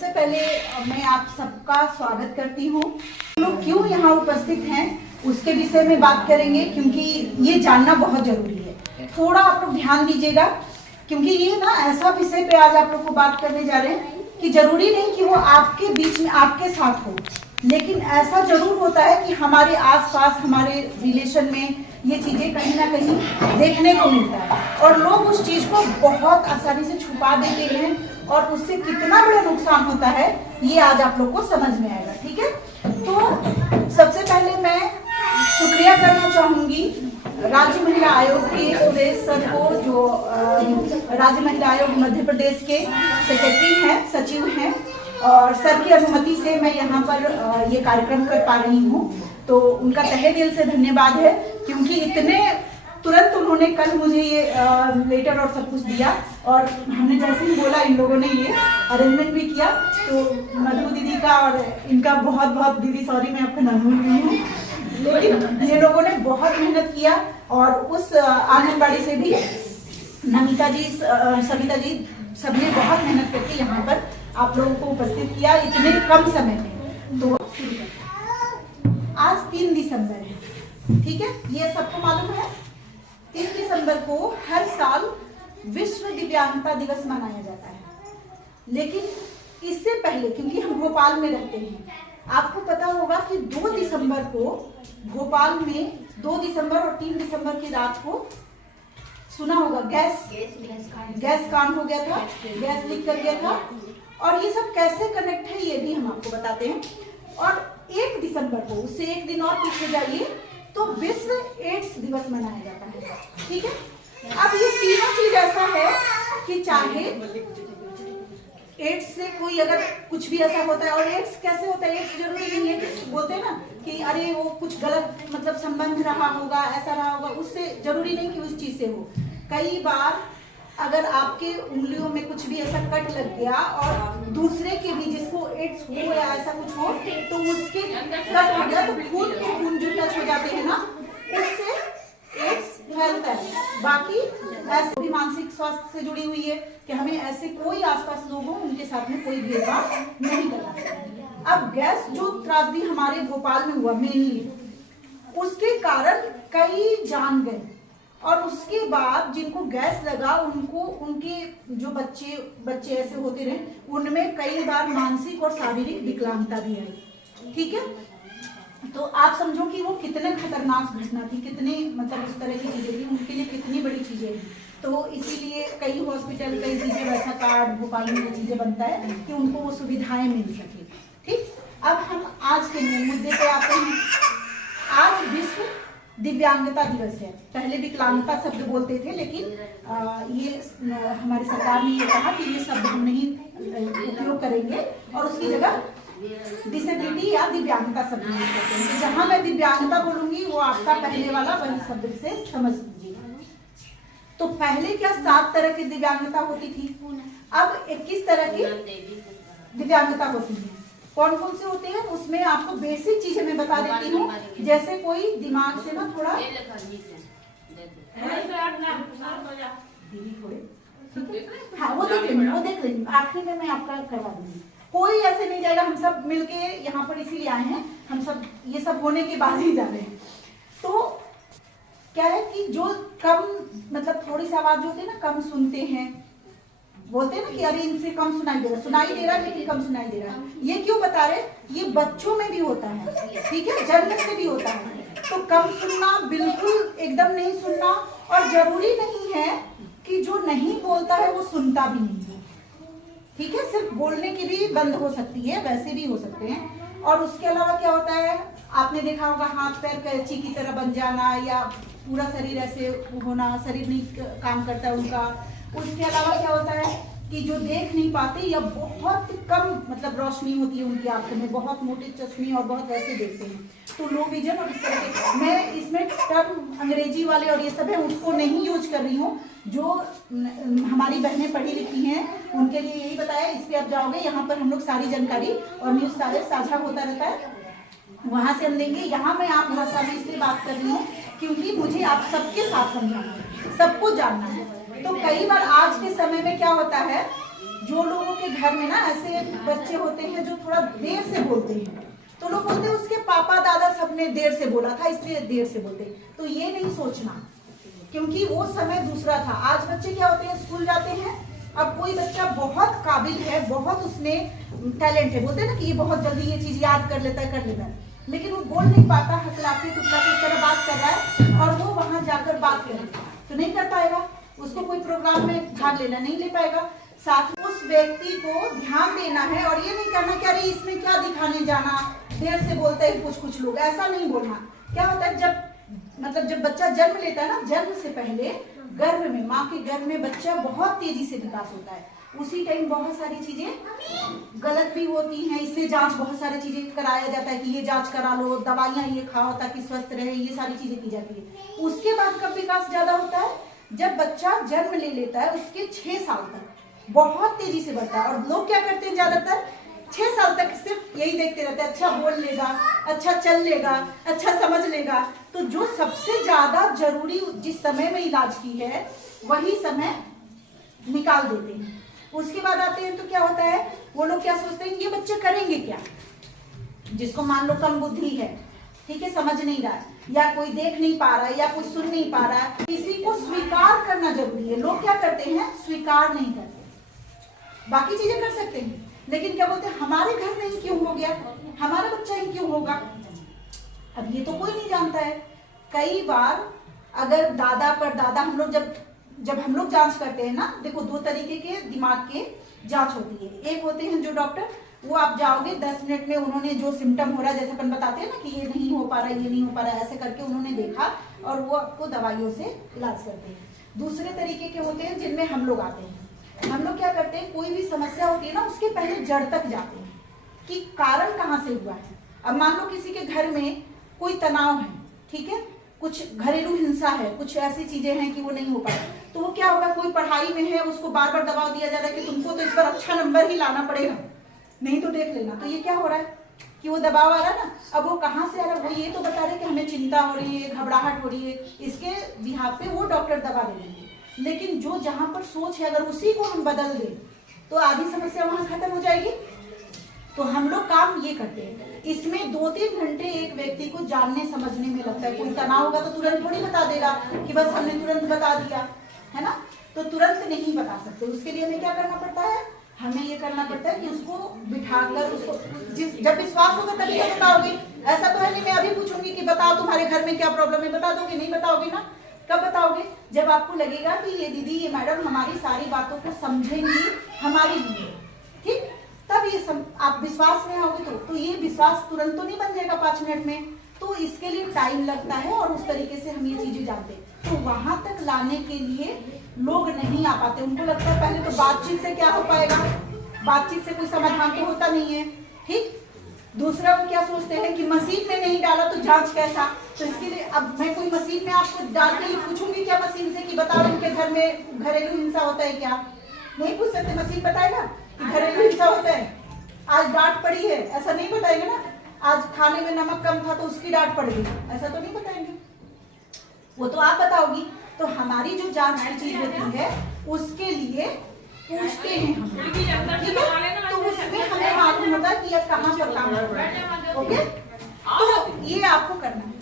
सबसे पहले मैं आप सबका स्वागत करती हूँ। लोग क्यों यहाँ उपस्थित हैं उसके विषय में बात करेंगे, क्योंकि ये जानना बहुत जरूरी है। थोड़ा आप लोग ध्यान दीजिएगा, क्योंकि ये ना ऐसा विषय पे आज आप लोग को बात करने जा रहे हैं कि जरूरी नहीं कि वो आपके बीच में आपके साथ हो, लेकिन ऐसा जरूर होता है कि हमारे आसपास हमारे रिलेशन में ये चीजें कहीं ना कहीं देखने को मिलता है और लोग उस चीज को बहुत आसानी से छुपा देते हैं और उससे कितना बड़ा नुकसान होता है ये आज आप लोग को समझ में आएगा। ठीक है, तो सबसे पहले मैं शुक्रिया करना चाहूंगी राज्य महिला आयोग के सुरेश सर को, जो राज्य महिला आयोग मध्य प्रदेश के सेक्रेटरी हैं, सचिव हैं, और सर की अनुमति से मैं यहाँ पर ये कार्यक्रम कर पा रही हूँ। तो उनका तहे दिल से धन्यवाद है, क्योंकि इतने तुरंत उन्होंने कल मुझे ये लेटर और सब कुछ दिया और हमने जैसे ही बोला इन लोगों ने ये अरेंजमेंट भी किया। तो मधु दीदी का और इनका बहुत बहुत, दीदी सॉरी मैं आपका नाम भूल गई हूँ, लेकिन ये लोगों ने बहुत मेहनत किया और उस आंगनबाड़ी से भी नमिता जी, सविता जी, सबने बहुत मेहनत करके यहाँ पर आप लोगों को उपस्थित किया इतने कम समय में। तो आज 3 दिसंबर है, ठीक है, ये सबको मालूम है। 3 दिसंबर को हर साल विश्व दिव्यांगता दिवस मनाया जाता है, लेकिन इससे पहले, क्योंकि हम भोपाल में रहते हैं, आपको पता होगा कि 2 दिसंबर को भोपाल में 2 दिसंबर और 3 दिसंबर की रात को सुना होगा गैस कांड हो गया था, गैस लीक कर गया था। और ये सब कैसे कनेक्ट है ये भी हम आपको बताते हैं। और 1 दिसंबर को, उससे एक दिन और पीछे जाइए तो विश्व एड्स दिवस मनाया जाता है। ठीक है, अब ये तीनों चीज ऐसा है कि चाहे एड्स से कोई अगर कुछ भी ऐसा होता है, और एड्स कैसे होता है, एड्स जरूरी नहीं है कि बोलते हैं ना कि अरे वो कुछ गलत मतलब संबंध रहा होगा, ऐसा रहा होगा, उससे जरूरी नहीं कि उस चीज से हो। कई बार अगर आपके उंगलियों में कुछ भी ऐसा कट लग गया और दूसरे के भी जिसको एड्स हो या ऐसा कुछ हो तो उसके कट हो गया, तो खून जो टच हो जाते हैं ना, उससे एड्स फैलता है। बाकी ऐसे भी मानसिक स्वास्थ्य से जुड़ी हुई है कि हमें ऐसे कोई आसपास लोग हो उनके साथ में कोई भेदभाव नहीं करना। अब गैस जो त्रासदी हमारे भोपाल में हुआ मेनली, उसके कारण कई जान गए और उसके बाद जिनको गैस लगा उनको, उनके जो बच्चे ऐसे होते रहे, उनमें कई बार मानसिक और शारीरिक विकलांगता भी आई। ठीक है, तो आप समझो कि वो कितने खतरनाक घटना थी, कितने मतलब उस तरह की चीजें थी, उनके लिए कितनी बड़ी चीजें थी। तो इसीलिए कई हॉस्पिटल, कई चीजें, वैसा कार्ड भोपाल में चीजें बनता है कि उनको वो सुविधाएं मिल सके। ठीक, अब हम आज के मुद्दे पे आते हैं। आज विश्व दिव्यांगता दिवस है। पहले विकलांगता शब्द बोलते थे, लेकिन ये हमारी सरकार ने ये कहा कि ये शब्द हम नहीं उपयोग करेंगे और उसकी जगह डिसेबिलिटी या दिव्यांगता शब्द यूज करते हैं। तो जहां मैं दिव्यांगता बोलूंगी वो आपका पहले वाला वही शब्द से समझ लीजिएगा। तो पहले क्या 7 तरह की दिव्यांगता होती थी, अब 21 तरह की दिव्यांगता होती है। कौन कौन से होते हैं उसमें आपको बेसिक चीजें मैं बता देती हूँ। जैसे कोई दिमाग से ना थोड़ा हाँ वो देख लेंगे, आखिरी में मैं आपका करवा दूंगी। कोई ऐसे नहीं जाएगा, हम सब मिलके यहाँ पर इसीलिए आए हैं, हम सब ये सब होने के बाद ही जा रहे हैं। तो क्या है कि जो कम मतलब थोड़ी सी आवाज होती है ना, कम सुनते हैं, बोलते हैं ना कि अरे इनसे कम सुनाई दे रहा लेकिन कम सुनाई दे रहा है। ये क्यों बता रहे, ये बच्चों में भी होता है, ठीक है, जन्म से भी होता है। तो कम सुनना, बिल्कुल एकदम नहीं सुनना, और जरूरी नहीं है कि जो नहीं बोलता है वो सुनता भी नहीं है। ठीक है, सिर्फ बोलने की भी बंद हो सकती है, वैसे भी हो सकते हैं। और उसके अलावा क्या होता है, आपने देखा होगा हाथ पैर कैंची की तरह बन जाना, या पूरा शरीर ऐसे होना, शरीर नहीं काम करता उनका। उसके अलावा क्या होता है कि जो देख नहीं पाते या बहुत कम मतलब रोशनी होती है उनकी आंखों में, बहुत मोटे चश्मे और बहुत वैसे देखते हैं, तो लो विजन और इस तरह के। मैं इसमें टर्म अंग्रेजी वाले और ये सब है उसको नहीं यूज कर रही हूँ। जो हमारी बहनें पढ़ी लिखी हैं उनके लिए यही बताया। इस पे आप जाओगे, यहाँ पर हम लोग सारी जानकारी और न्यूज सारे साझा होता रहता है, वहां से हम देंगे। यहाँ मैं आप भाषा में इसलिए बात कर रही हूँ क्योंकि मुझे आप सबके साथ समझाना है, सबको जानना है। तो कई बार आज के समय में क्या होता है जो लोगों के घर में ना ऐसे बच्चे होते हैं जो थोड़ा देर से बोलते हैं, तो लोग बोलते हैं उसके पापा दादा सबने देर से बोला था इसलिए देर से बोलते। तो ये नहीं सोचना, क्योंकि वो समय दूसरा था। आज बच्चे क्या होते हैं, स्कूल जाते हैं, अब कोई बच्चा बहुत काबिल है, बहुत उसमें टैलेंट है, बोलते हैं ना कि ये बहुत जल्दी ये चीज याद कर लेता है, लेकिन वो बोल नहीं पाता, हकलाते टुकलाते इस तरह बात कर रहा है, और वो वहां जाकर बात करेगा तो नहीं कर पाएगा, उसको कोई प्रोग्राम में भाग लेना नहीं ले पाएगा। साथ उस व्यक्ति को ध्यान देना है, और ये नहीं करना कि अरे इसमें क्या दिखाने जाना, देर से बोलते हैं कुछ लोग, ऐसा नहीं बोलना। क्या होता है, जब बच्चा जन्म लेता है ना, जन्म से पहले गर्भ में, माँ के गर्भ में बच्चा बहुत तेजी से विकास होता है, उसी टाइम बहुत सारी चीजें गलत भी होती हैं, इसलिए जांच बहुत सारी चीजें कराया जाता है कि ये जांच करा लो, दवाइयां ये खाओ ताकि स्वस्थ रहे, ये सारी चीजें की जाती है। उसके बाद कब विकास ज्यादा होता है, जब बच्चा जन्म ले लेता है, उसके 6 साल तक बहुत तेजी से बढ़ता है। और लोग क्या करते हैं, ज्यादातर 6 साल तक सिर्फ यही देखते रहते हैं, अच्छा बोल लेगा, अच्छा चल लेगा, अच्छा समझ लेगा। तो जो सबसे ज्यादा जरूरी जिस समय में इलाज की है वही समय निकाल देते हैं। उसके बाद आते हैं तो क्या होता है, वो लोग क्या सोचते हैं, ये बच्चे करेंगे क्या, जिसको मान लो कम बुद्धि है, ठीक है, समझ नहीं रहा है, या कोई देख नहीं पा रहा है, या कोई सुन नहीं पा रहा है, किसी को स्वीकार करना जरूरी है। लोग क्या करते हैं, स्वीकार नहीं करते, बाकी चीजें कर सकते हैं, लेकिन क्या बोलते हैं, हमारे घर में ही क्यों हो गया, हमारा बच्चा ही क्यों होगा। अब ये तो कोई नहीं जानता है। कई बार अगर दादा पर दादा, हम लोग जब हम लोग जांच करते हैं ना, देखो 2 तरीके के दिमाग के जांच होती है। एक होते हैं जो डॉक्टर, वो आप जाओगे 10 मिनट में उन्होंने जो सिम्टम हो रहा है, जैसे अपन बताते हैं ना कि ये नहीं हो पा रहा है, ये नहीं हो पा रहा है, ऐसे करके उन्होंने देखा और वो आपको दवाइयों से इलाज करते हैं। दूसरे तरीके के होते हैं जिनमें हम लोग आते हैं। हम लोग क्या करते हैं, कोई भी समस्या होती है ना, उसके पहले जड़ तक जाते हैं कि कारण कहाँ से हुआ है। अब मान लो किसी के घर में कोई तनाव है, ठीक है, कुछ घरेलू हिंसा है, कुछ ऐसी चीजें हैं कि वो नहीं हो पा रहा, तो वो क्या होगा, कोई पढ़ाई में है, उसको बार बार दबाव दिया जा रहा है कि तुमको तो इस पर अच्छा नंबर ही लाना पड़ेगा, नहीं तो देख लेना। तो ये क्या हो रहा है कि वो दबाव आ रहा है ना, अब वो कहाँ से आ रहा है, वो ये तो बता रहे कि हमें चिंता हो रही है, घबराहट हो रही है, इसके बिहाफ पे वो डॉक्टर दवा दे देंगे। लेकिन जो जहां पर सोच है, अगर उसी को हम बदल दें तो आधी समस्या वहां खत्म हो जाएगी। तो हम लोग काम ये करते हैं, इसमें 2-3 घंटे एक व्यक्ति को जानने समझने में लगता है। कोई तनाव होगा तो तुरंत थोड़ी बता देगा कि बस हमने तुरंत बता दिया, है ना, तो तुरंत नहीं बता सकते। उसके लिए हमें क्या करना पड़ता है, हमें ये करना पड़ता है कि उसको बिठाकर, उसको जब विश्वास होगा तभी तो बताओगे। ऐसा तो है नहीं मैं अभी पूछूंगी कि बताओ तुम्हारे घर में क्या प्रॉब्लम है, बता दोगे, नहीं बताओगे ना। कब बताओगे, जब आपको लगेगा कि ये दीदी, ये मैडम हमारी सारी बातों को समझेंगी हमारे लिए, ठीक, तब ये आप विश्वास में आओगे। तो ये विश्वास तुरंत तो नहीं बन जाएगा 5 मिनट में, तो इसके लिए टाइम लगता है, और उस तरीके से हम ये चीजें जानते हैं। तो वहां तक लाने के लिए लोग नहीं आ पाते, उनको लगता है पहले तो बातचीत से क्या हो पाएगा, बातचीत से कोई समाधान तो होता नहीं है, ठीक। दूसरा वो क्या सोचते हैं कि मशीन में नहीं डाला तो जांच कैसा, तो इसके लिए अब मैं कोई मशीन में आपको डाल के पूछूंगी क्या मशीन से कि बताओ इनके घर में घरेलू हिंसा होता है क्या, नहीं पूछ सकते। मशीन बताएगा कि घरेलू हिंसा होता है, आज डांट पड़ी है, ऐसा नहीं बताएंगे ना। आज खाने में नमक कम था तो उसकी डांट पड़ गई, ऐसा तो नहीं बताएंगे, वो तो आप बताओगी। तो हमारी जो जांच की चीज होती है उसके लिए पूछते हैं हम, ठीक है, तो उसमें हमें मालूम होता है कि ये कहाँ पर काम कर रहा है, ओके। तो ये आपको करना है,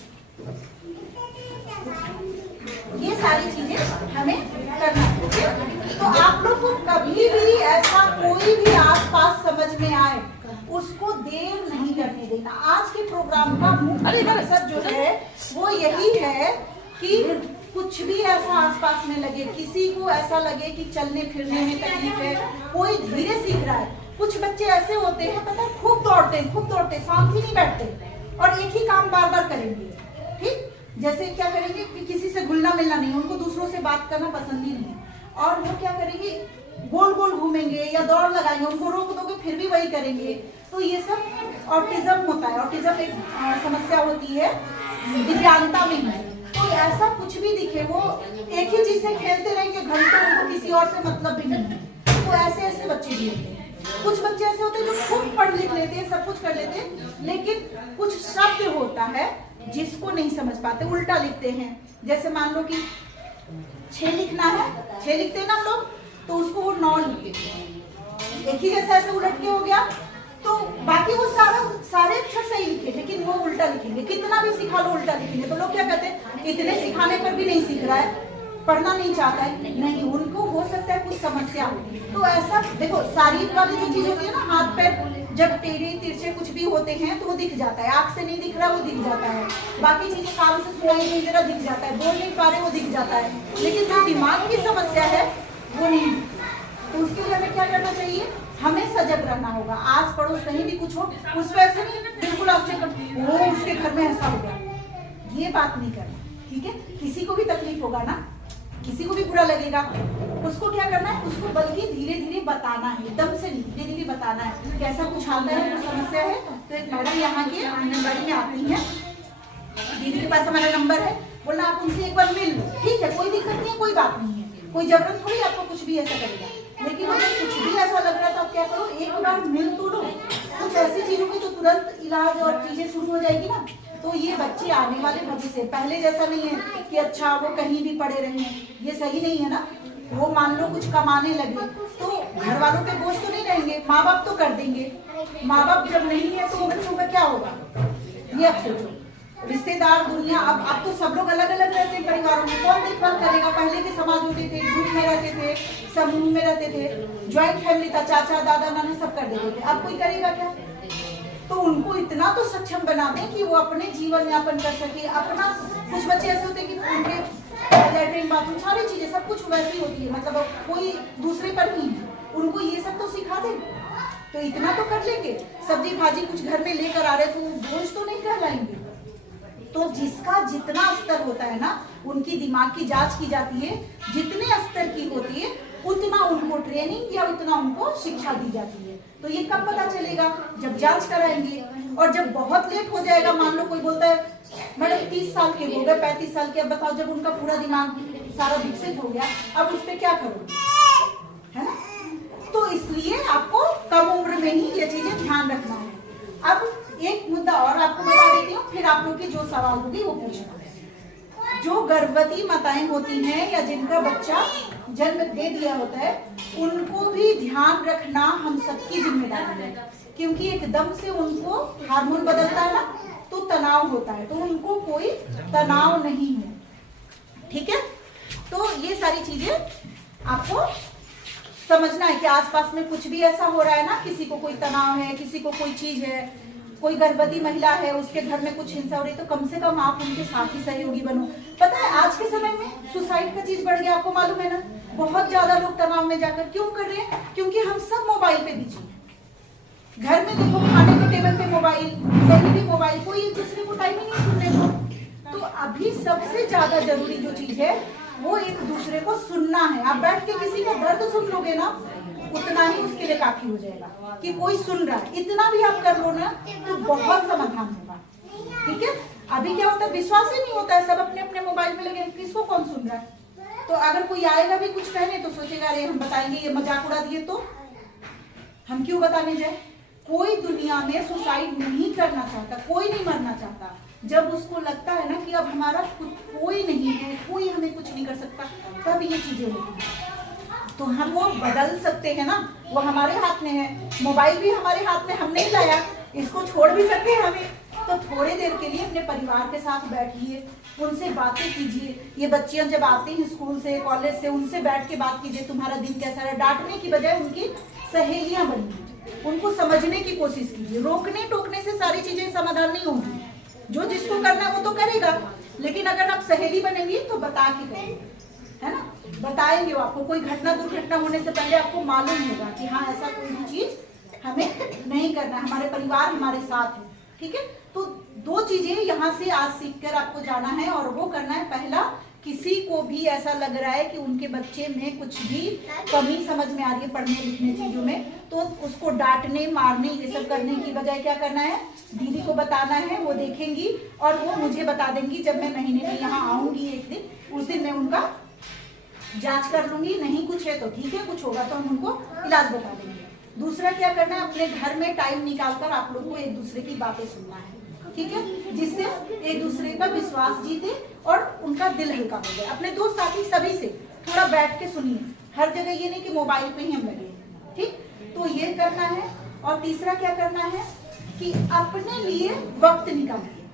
ये सारी चीजें हमें करना है, ओके। तो आप लोग को कभी भी ऐसा कोई भी आसपास समझ में आए उसको देर नहीं करने देना। आज के प्रोग्राम का मुख्य मकसद जो है वो यही है कि कुछ भी ऐसा आसपास में लगे, किसी को ऐसा लगे कि चलने फिरने में तकलीफ है, कोई धीरे सीख रहा है। कुछ बच्चे ऐसे होते हैं, पता है, खूब दौड़ते शांति नहीं बैठते और एक ही काम बार बार करेंगे, ठीक। जैसे क्या करेंगे कि किसी से घुलना मिलना नहीं, उनको दूसरों से बात करना पसंद ही नहीं, और वो क्या करेंगे, गोल गोल घूमेंगे या दौड़ लगाएंगे, उनको रोक दोगे फिर भी वही करेंगे। तो ये सब ऑटिज्म होता है। ऑटिज्म एक समस्या होती है, दिव्यांगता में है। तो ऐसा कुछ भी दिखे, वो एक ही चीज से खेलते रहेंगे घंटों, उनको किसी और से मतलब भी नहीं है। तो ऐसे बच्चे भी होते हैं। कुछ बच्चे ऐसे होते हैं जो खूब पढ़ लिख लेते हैं, सब कुछ कर लेते हैं, लेकिन कुछ शब्द होता है जिसको नहीं समझ पाते, उल्टा लिखते हैं। जैसे मान लो कि 6 लिखना है, 6 लिखते हैं ना हम लोग, तो उसको वो 9 लिख देते हैं, एक ही जैसा ऐसे उलट के हो गया, तो बाकी वो सारे अक्षर सही लिखे लेकिन वो उल्टा लिखेंगे। कितना भी सिखा लो उल्टा लिखेंगे। तो लोग क्या कहते हैं, इतने सिखाने पर भी नहीं सीख रहा है, पढ़ना नहीं चाहता है। नहीं, उनको हो सकता है कुछ समस्या हो। तो ऐसा देखो, शारीरिक वाली जो चीज होती है ना, हाथ पैर जब टेढ़े तिरछे कुछ भी होते हैं तो वो दिख जाता है। आंख से नहीं दिख रहा, वो दिख जाता है। बाकी चीजें कान से सुनाई नहीं दे रहा, दिख जाता है। बोल नहीं पा रहे, वो दिख जाता है। लेकिन जो दिमाग की समस्या है वो नहीं। तो उसके लिए हमें क्या करना चाहिए, हमें सजग रहना होगा। आस पड़ोस कहीं भी कुछ हो, उस पर ऐसे नहीं बिल्कुल वो उसके घर में ऐसा हो गया, ये बात नहीं करना, ठीक है। किसी को भी तकलीफ होगा ना, किसी को भी बुरा लगेगा, उसको क्या करना है, उसको बल्कि धीरे धीरे बताना है, एकदम से नहीं, धीरे धीरे बताना है। कैसा कुछ आता है, कुछ समस्या है, तो एक मैडम यहाँ के आंगनबाड़ी में आती है, दीदी के पास हमारा नंबर है, बोलना आप उनसे एक बार मिल लो, ठीक है, कोई दिक्कत नहीं है, कोई बात नहीं है, कोई जबरन थोड़ी आपको कुछ भी ऐसा करेगा। लेकिन अगर कुछ भी ऐसा लग रहा है तो आप क्या करो, एक बार मिल तो लो। कुछ ऐसी चीजों की तो तुरंत इलाज और चीजें शुरू हो जाएगी ना। तो ये बच्चे आने वाले भविष्य, पहले जैसा नहीं है कि अच्छा वो कहीं भी पड़े रहे, ये सही नहीं है ना। वो मान लो कुछ कमाने लगे तो घर वालों पे बोझ तो नहीं रहेंगे, माँ बाप तो कर देंगे। माँ बाप जब नहीं है तो बच्चों का क्या होगा, ये आप सोचो। रिश्तेदार दुनिया, अब तो सब लोग अलग अलग रहते हैं परिवारों में, कौन देखभाल करेगा। पहले के समाज होते थे, ग्रुप में रहते थे, समूह में रहते थे, ज्वाइंट फैमिली था, चाचा दादा नाना सब कर देते थे। अब कोई करेगा क्या। तो उनको इतना तो सक्षम बना दें कि वो अपने जीवन यापन कर सके अपना। कुछ बच्चे ऐसे होते हैं कि उनके लैट्रिन बाथरूम सारी चीजें सब कुछ वैसी होती है, मतलब कोई दूसरे पर नहीं है, उनको ये सब तो सिखा दे, तो इतना तो कर लेंगे। सब्जी भाजी कुछ घर में लेकर आ रहे तो बोझ तो नहीं कहलाएंगे। तो जिसका जितना स्तर होता है ना, उनकी दिमाग की जांच की जाती है, जितने स्तर की होती है उतना उनको ट्रेनिंग या उतना उनको शिक्षा दी जाती है। तो ये कब पता चलेगा, जब जांच कराएंगे। और जब बहुत लेट हो जाएगा, मान लो कोई बोलता है मैडम 30 साल के हो गए, 35 साल के, अब बताओ जब उनका पूरा दिमाग सारा विकसित हो गया, अब उस पर क्या करोगे, है ना। तो इसलिए आपको कम उम्र में ही ये चीजें ध्यान रखना है। अब एक मुद्दा और आपको बता देती हूँ, फिर आप लोग की जो सवाल होगी वो पूछना। जो गर्भवती माताएं होती हैं या जिनका बच्चा जन्म दे दिया होता है, उनको भी ध्यान रखना हम सबकी जिम्मेदारी है। क्योंकि एकदम से उनको हार्मोन बदलता है ना, तो तनाव होता है, तो उनको कोई तनाव नहीं है, ठीक है। तो ये सारी चीजें आपको समझना है कि आसपास में कुछ भी ऐसा हो रहा है ना, किसी को कोई तनाव है, किसी को कोई चीज है, कोई गर्भवती महिला है, उसके घर में कुछ हिंसा हो रही है, तो कम से कम आप उनके साथी सहयोगी बनो। पता है आज के समय में सुसाइड का चीज बढ़ गया, आपको मालूम है ना। बहुत ज्यादा लोग तनाव में जाकर क्यों कर रहे हैं, क्योंकि हम सब मोबाइल पे बिजी हैं। घर में देखो, खाने के टेबल पे मोबाइल, कहीं भी मोबाइल, कोई एक दूसरे को टाइम ही नहीं सुनने को। तो अभी सबसे ज्यादा जरूरी जो चीज है वो एक दूसरे को सुनना है। आप बैठ के किसी का दर्द सुन लोगे ना, उतना ही उसके लिए काफी हो जाएगा कि कोई सुन रहा है। इतना भी आप कर लो ना तो बहुत समाधान होगा, ठीक है। अभी क्या होता है, विश्वास ही नहीं होता है, सब अपने अपने मोबाइल में लगे, किसको कौन सुन रहा है। तो अगर कोई आएगा भी कुछ कहने तो सोचेगा अरे हम बताएंगे ये मजाक उड़ा दिए, तो हम क्यों बताने जाए। कोई दुनिया में सुसाइड नहीं करना चाहता, कोई नहीं मरना चाहता। जब उसको लगता है ना कि अब हमारा कोई नहीं है, कोई हमें कुछ नहीं कर सकता, तब ये चीजें होती हैं। तो हम वो बदल सकते हैं ना, वो हमारे हाथ में है। मोबाइल भी हमारे हाथ में, हम नहीं लाया, इसको छोड़ भी सकते हैं हमें। तो थोड़े देर के लिए अपने परिवार के साथ बैठिए, उनसे बातें कीजिए। ये बच्चियां जब आती हैं स्कूल से, कॉलेज से, उनसे बैठ के बात कीजिए, तुम्हारा दिन कैसा रहा। डांटने की बजाय उनकी सहेलियां बनिए, उनको समझने की कोशिश कीजिए। रोकने टोकने से सारी चीजें समाधान नहीं होंगी। जो जिसको करना है वो तो करेगा, लेकिन अगर आप सहेली बनेंगी तो बता के करेंगे, है ना। बताएंगे वो आपको, कोई घटना दुर्घटना होने से पहले आपको मालूम होगा कि हाँ ऐसा कोई भी चीज हमें नहीं करना, हमारे परिवार हमारे साथ है, ठीक है। तो दो चीजें यहाँ से आज सीखकर आपको जाना है और वो करना है। पहला, किसी को भी ऐसा लग रहा है कि उनके बच्चे में कुछ भी कमी समझ में आ रही है पढ़ने लिखने चीजों में, तो उसको डांटने मारने ये सब करने की बजाय क्या करना है, दीदी को बताना है, वो देखेंगी और वो मुझे बता देंगी। जब मैं महीने में यहाँ आऊंगी एक दिन, उस दिन मैं उनका जांच कर लूंगी, नहीं कुछ है तो ठीक है, कुछ होगा तो हम उनको इलाज बता देंगे। दूसरा क्या करना है, अपने घर में टाइम निकालकर आप लोग को एक दूसरे की बातें सुनना है, ठीक है, जिससे एक दूसरे का विश्वास जीते और उनका दिल हल्का हो जाए। अपने दोस्त साथी सभी से थोड़ा बैठ के सुनिए, हर जगह ये नहीं कि मोबाइल पे ही हम लगे, ठीक। तो ये करना है। और तीसरा क्या करना है कि अपने लिए वक्त निकालिए,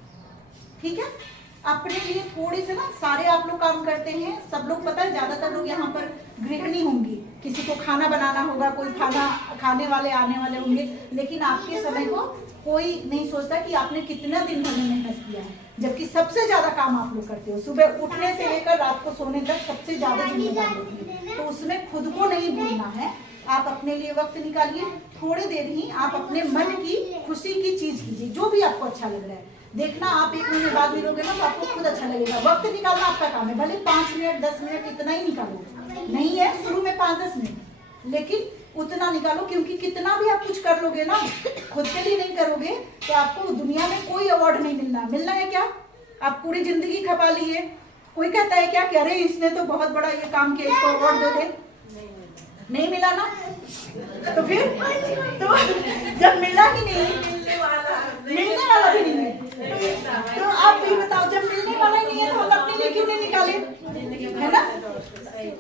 ठीक है। अपने लिए थोड़े से ना, सारे आप लोग काम करते हैं, सब लोग पता है, ज्यादातर लोग यहाँ पर गृहिणी होंगी, किसी को खाना बनाना होगा, कोई खाना खाने वाले आने वाले होंगे, लेकिन आपके समय को कोई नहीं सोचता कि आपने कितना दिन भर में मेहनत किया है, जबकि सबसे ज्यादा काम आप लोग करते हो। सुबह उठने से लेकर रात को सोने तक सबसे ज्यादा जिम्मेदारी होती है, तो उसमें खुद को नहीं भूलना है। आप अपने लिए वक्त निकालिए, थोड़ी देर ही आप अपने मन की खुशी की चीज कीजिए, जो भी आपको अच्छा लग रहा है। देखना आप 1 महीने बाद मिलोगे ना, तो आपको खुद अच्छा लगेगा। वक्त निकालना आपका काम है, भले 5 मिनट 10 मिनट इतना ही निकालो, नहीं है शुरू में 5-10 मिनट, लेकिन उतना निकालो, क्योंकि कितना भी आप कुछ कर लोगे ना, खुद के लिए नहीं करोगे तो आपको दुनिया में कोई अवार्ड नहीं मिलना है क्या? आप पूरी जिंदगी खपा लिए, कोई कहता है क्या कि अरे इसने तो बहुत बड़ा ये काम किया, इसको अवार्ड दे दे, नहीं मिला ना, तो फिर तो जब मिला ही नहीं, मिलने वाला भी नहीं है, तो आप भी बताओ, जब मिलने वाला ही नहीं है तो हम अपने लिए क्यों नहीं निकाले, है ना।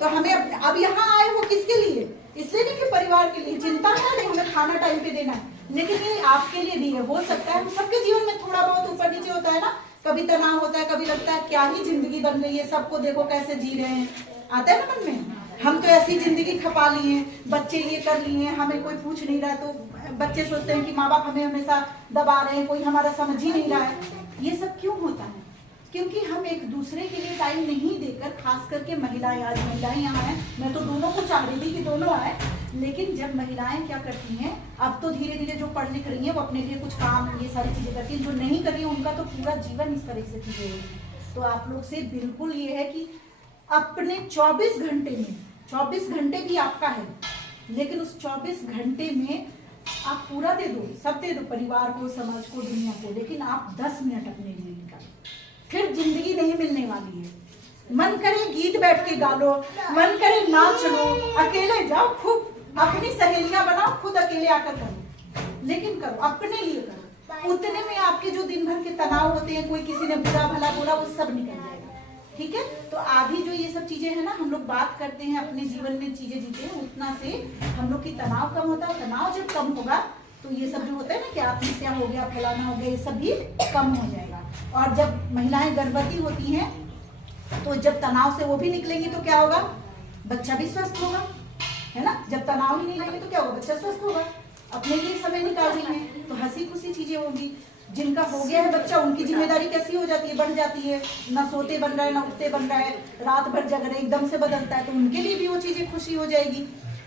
तो हमें अब यहाँ आए हो किसके लिए? इसलिए नहीं कि परिवार के लिए, चिंता है हमें खाना टाइम पे देना है, लेकिन ये आपके लिए भी है। हो सकता है हम सबके जीवन में थोड़ा बहुत ऊपर नीचे होता है ना, कभी तनाव होता है, कभी लगता है क्या ही जिंदगी बन गई है, सबको देखो कैसे जी रहे हैं, आता है ना मन में, हम तो ऐसी जिंदगी खपा लिए, बच्चे ये कर लिए, हमें कोई पूछ नहीं रहा, तो बच्चे सोचते हैं कि माँ बाप हमें हमेशा दबा रहे हैं, कोई हमारा समझ ही नहीं रहा है। ये सब क्यों होता है? क्योंकि हम एक दूसरे के लिए टाइम नहीं देकर, खास करके महिलाएं, आज महिलाएं यहाँ हैं, मैं तो दोनों को चाह रही थी कि दोनों आए, लेकिन जब महिलाएं क्या करती हैं, अब तो धीरे धीरे जो पढ़ लिख रही हैं वो अपने लिए कुछ काम ये सारी चीजें करती हैं, जो नहीं कर रही है उनका तो पूरा जीवन इस तरह से चीजें हो रही है। तो आप लोग से बिल्कुल ये है कि अपने 24 घंटे में, 24 घंटे भी आपका है, लेकिन उस 24 घंटे में आप पूरा दे दो, सब दे दो, परिवार को, समाज को, दुनिया को, लेकिन आप 10 मिनट अपने लिए निकालो। फिर जिंदगी नहीं मिलने वाली है। मन करे गीत बैठ के गा लो, मन करे नाच लो, अकेले जाओ, खूब अपनी सहेलियां बनाओ, खुद अकेले आकर करो, लेकिन करो, अपने लिए करो। उतने में आपके जो दिन भर के तनाव होते हैं, कोई किसी ने बुरा भला बोला, वो सब निकल जाएगा, ठीक है। तो आधी जो ये सब चीजें है ना, हम लोग बात करते हैं, अपने जीवन में चीजें जीते हैं, उतना से हम लोग की तनाव कम होता है। तनाव जब कम होगा तो ये सब जो होता है ना कि आत्महत्या हो गया, फलाना हो गया, ये सब भी कम हो जाएगा। और जब महिलाएं गर्भवती होती हैं तो जब तनाव से वो भी निकलेंगी तो क्या होगा? बच्चा भी स्वस्थ होगा, है ना। जब तनाव ही नहीं लेंगे तो क्या होगा? बच्चा स्वस्थ होगा। अपने लिए समय निकाल रही है तो हंसी खुशी चीजें होंगी। जिनका हो गया है बच्चा, उनकी जिम्मेदारी कैसी हो जाती है? बढ़ जाती है, ना सोते बन रहा है, ना उठते बन रहा है, रात भर जग रहे, एकदम से बदलता है, तो उनके लिए भी वो चीजें खुशी हो जाएगी।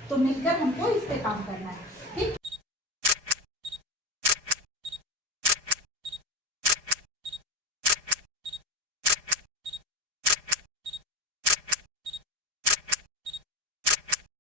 तो मिलकर हमको इस पे काम करना है।